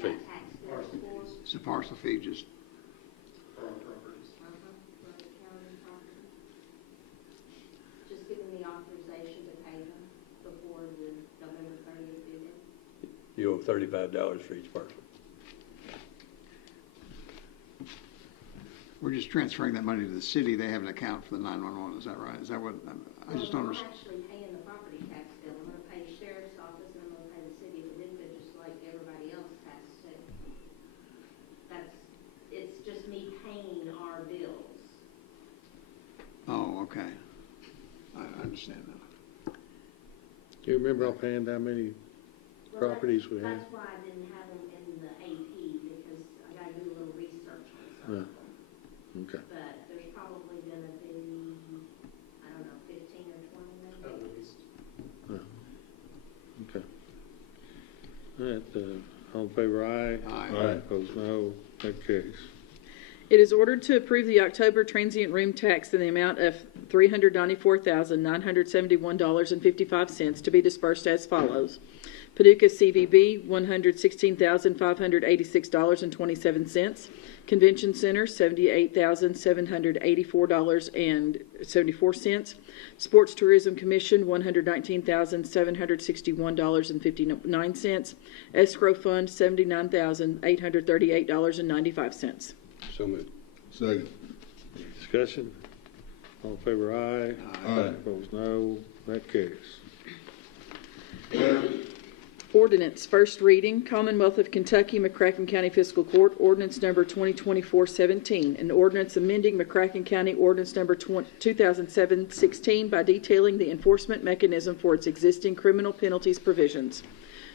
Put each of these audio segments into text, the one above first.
fee. It's a parcel fee, just, Just giving the authorization to pay them before the November 30th due date. You owe $35 for each parcel. we're just transferring that money to the city. They have an account for the 911, is that right? Is that what, I just don't Well, understand. I'm actually paying the property tax bill. I'm gonna pay sheriff's office and I'm gonna pay the city of Paducah just like everybody else has to. It's just me paying our bills. Oh, okay. I understand now. Do you remember offhand how many Well, properties we have? That's why I didn't have them in the AP, because I gotta do a little research on some of them. Okay. But there's probably gonna be, I don't know, 15 or 20 maybe. At least. Okay. All right, all in favor, aye. Aye. Opposed, no. That carries. It is ordered to approve the October transient room tax in the amount of $394,971.55 to be dispersed as follows. Paducah CVB, $116,586.27. Convention Center, $78,784.74. Sports Tourism Commission, $119,761.59. Escrow Fund, $79,838.95. So moved. Second. Discussion? All in favor, aye. Aye. Opposed, no. That carries. Ordinance, first reading, Commonwealth of Kentucky, McCracken County Fiscal Court, ordinance number 2024-17, an ordinance amending McCracken County ordinance number 2007-16 by detailing the enforcement mechanism for its existing criminal penalties provisions.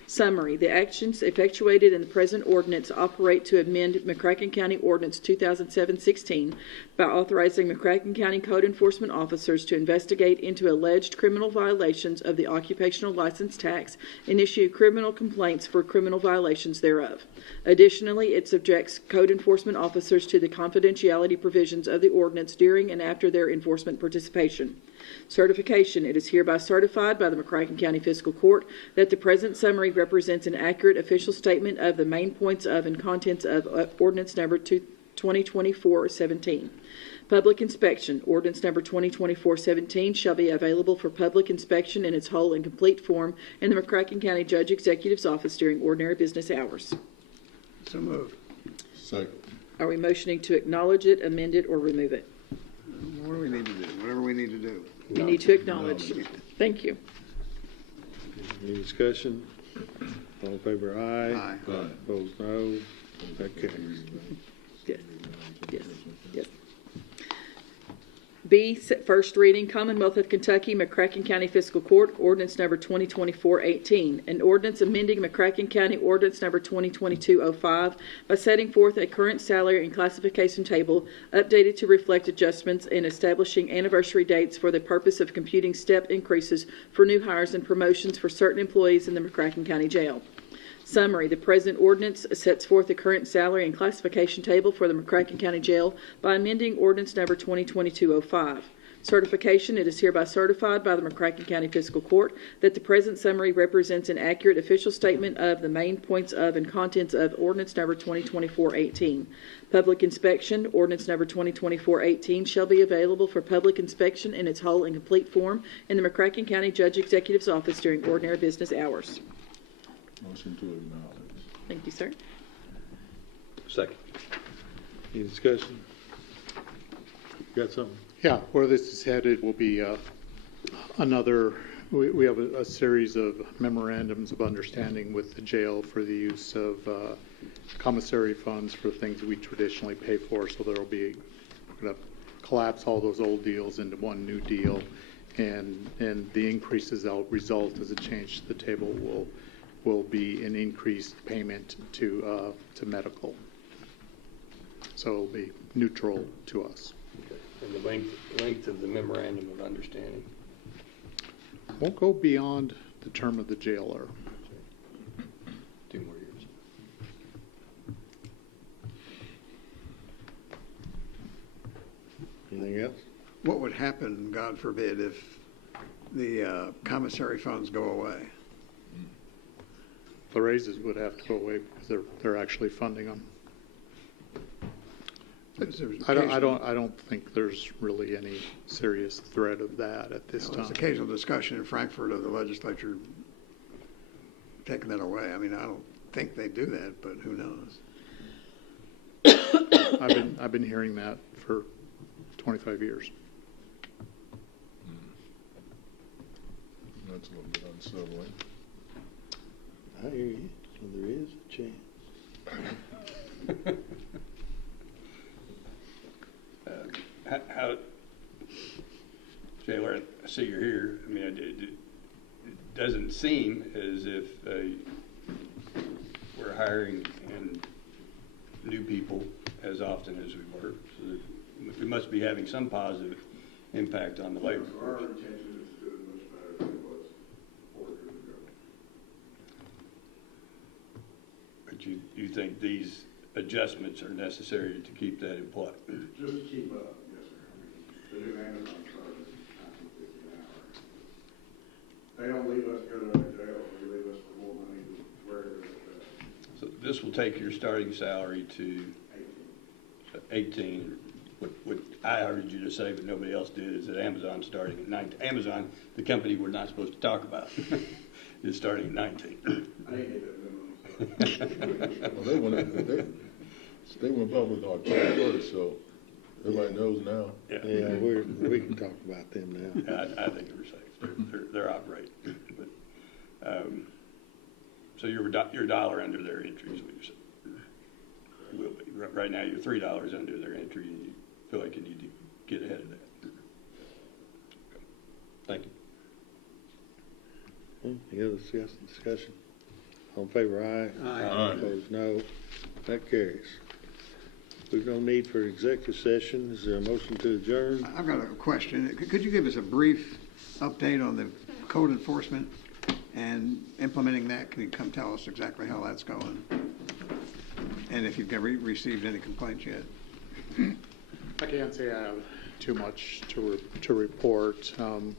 Summary, the actions effectuated in the present ordinance operate to amend McCracken County Ordinance 2007-16 by authorizing McCracken County Code Enforcement officers to investigate into alleged criminal violations of the occupational license tax and issue criminal complaints for criminal violations thereof. Additionally, it subjects code enforcement officers to the confidentiality provisions of the ordinance during and after their enforcement participation. Certification. It is hereby certified by the McCracken County Fiscal Court that the present summary represents an accurate official statement of the main points of and contents of ordinance number 2024-17. Public inspection. Ordinance number 2024-17 shall be available for public inspection in its whole and complete form in the McCracken County Judge Executive's office during ordinary business hours. So moved. Second. Are we motioning to acknowledge it, amend it, or remove it? What do we need to do? Whatever we need to do. We need to acknowledge. Thank you. Any discussion? All in favor, aye. Aye. Opposed, no. That carries. Yes. Yes. Yes. B, first reading, Commonwealth of Kentucky, McCracken County Fiscal Court, ordinance number 2024-18, an ordinance amending McCracken County ordinance number 2022-05 by setting forth a current salary and classification table updated to reflect adjustments and establishing anniversary dates for the purpose of computing step increases for new hires and promotions for certain employees in the McCracken County Jail. Summary, the present ordinance sets forth the current salary and classification table for the McCracken County Jail by amending ordinance number 2022-05. Certification, it is hereby certified by the McCracken County Fiscal Court that the present summary represents an accurate official statement of the main points of and contents of ordinance number 2024-18. Public inspection, ordinance number 2024-18 shall be available for public inspection in its whole and complete form in the McCracken County Judge Executive's office during ordinary business hours. Motion to acknowledge. Thank you, sir. Second. Any discussion? Got something? Yeah, where this is headed will be another, we have a series of memorandums of understanding with the jail for the use of commissary funds for things we traditionally pay for. So there will be, we're going to collapse all those old deals into one new deal, and the increases that will result as a change to the table will be an increased payment to medical. So it'll be neutral to us. Okay. And the length of the memorandum of understanding. Won't go beyond the term of the jailer. 2 more years. Anything else? What would happen, God forbid, if the commissary funds go away? the raises would have to go away because they're actually funding them. I don't think there's really any serious threat of that at this There's time. occasional discussion in Frankfurt of the legislature taking that away. I mean, I don't think they do that, but who knows? I've been hearing that for 25 years. That's a little bit unsettling. I hear you, so there is a chance. How, Jailer, I see you're here. I mean, it doesn't seem as if we're hiring and new people as often as we were. So we must be having some positive impact on the labor Our force. intention is to do it much better than it was 4 years ago. But you think these adjustments are necessary to keep that in play? Just to keep up, yes, sir. I mean, the new Amazon charges $19.50 an hour. They don't leave us go to a jail, they leave us for more money than wherever it's So this will take your starting salary to 18. What I heard you just say, but nobody else did, is that Amazon starting at 19. Amazon, the company we're not supposed to talk about, is starting at 19. I didn't get that minimum. Well, they went public on October 1st, so everybody knows now. Yeah, we can talk about them now. Yeah, I think we're safe. They're operating. But, so you're a dollar under their entry is what you're saying. Will be. Right now, you're $3 under their entry, and you feel like you need to get ahead of that. Okay. Thank you. Any other discussion? All in favor, aye. Aye. Opposed, no. That carries. We've no need for executive session. Is there a motion to adjourn? I've got a question. Could you give us a brief update on the code enforcement and implementing that? Can you come tell us exactly how that's going? And if you've ever received any complaints yet? I can't say I have too much to report.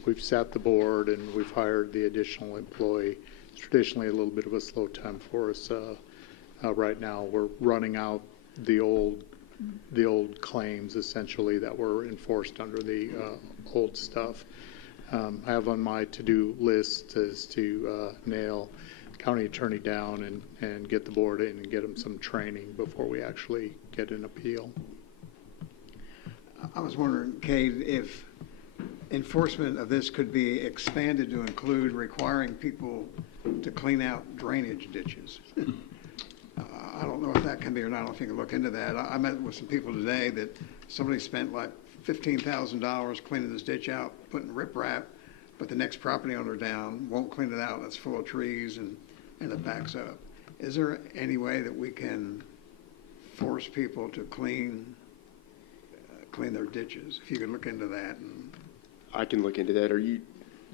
We've set the board and we've hired the additional employee. It's traditionally a little bit of a slow time for us. Right now, we're running out the old claims essentially that were enforced under the old stuff. I have on my to-do list is to nail county attorney down and get the board in and get them some training before we actually get an appeal. I was wondering, Kate, if enforcement of this could be expanded to include requiring people to clean out drainage ditches. I don't know if that can be or not. I don't know if you can look into that. I met with some people today that somebody spent like $15,000 cleaning this ditch out, putting riprap, but the next property owner down won't clean it out. It's full of trees and it backs up. Is there any way that we can force people to clean their ditches? If you could look into that. And I can look into that. Are you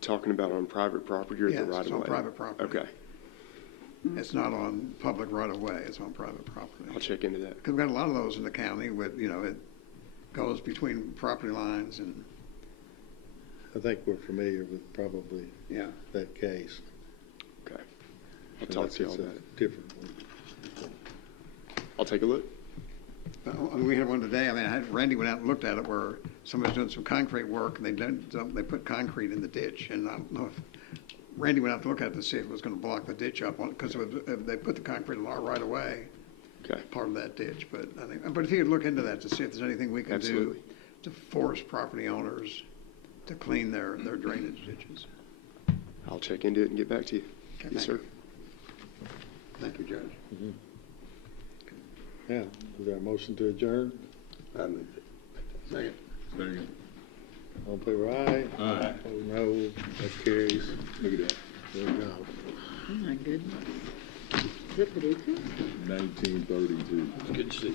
talking about on private property or yes, the right it's of on way? private property. Okay, It's not on public right of way. It's on private property. I'll check into that. Because we've got a lot of those in the county with, it goes between property lines and, I think we're familiar with probably yeah. that case. Okay, I'll talk to you all It's a about it. different one. I'll take a look. We had one today. I mean, Randy went out and looked at it where somebody's doing some concrete work and they put concrete in the ditch. And I don't know if Randy went out to look at it to see if it was going to block the ditch up because they put the concrete in our right of way, Okay, part of that ditch. But if you could look into that to see if there's anything we can absolutely. do to force property owners to clean their drainage ditches. I'll check into it and get back to you. Okay, Yes, thank sir. Thank you, Judge. Yeah, is there a motion to adjourn? I move it. Second. Second. All in favor, aye. Aye. Opposed, no. That carries. Look at that. There we go. Oh, my goodness. Zippity-doo. 1932. It's good to see you.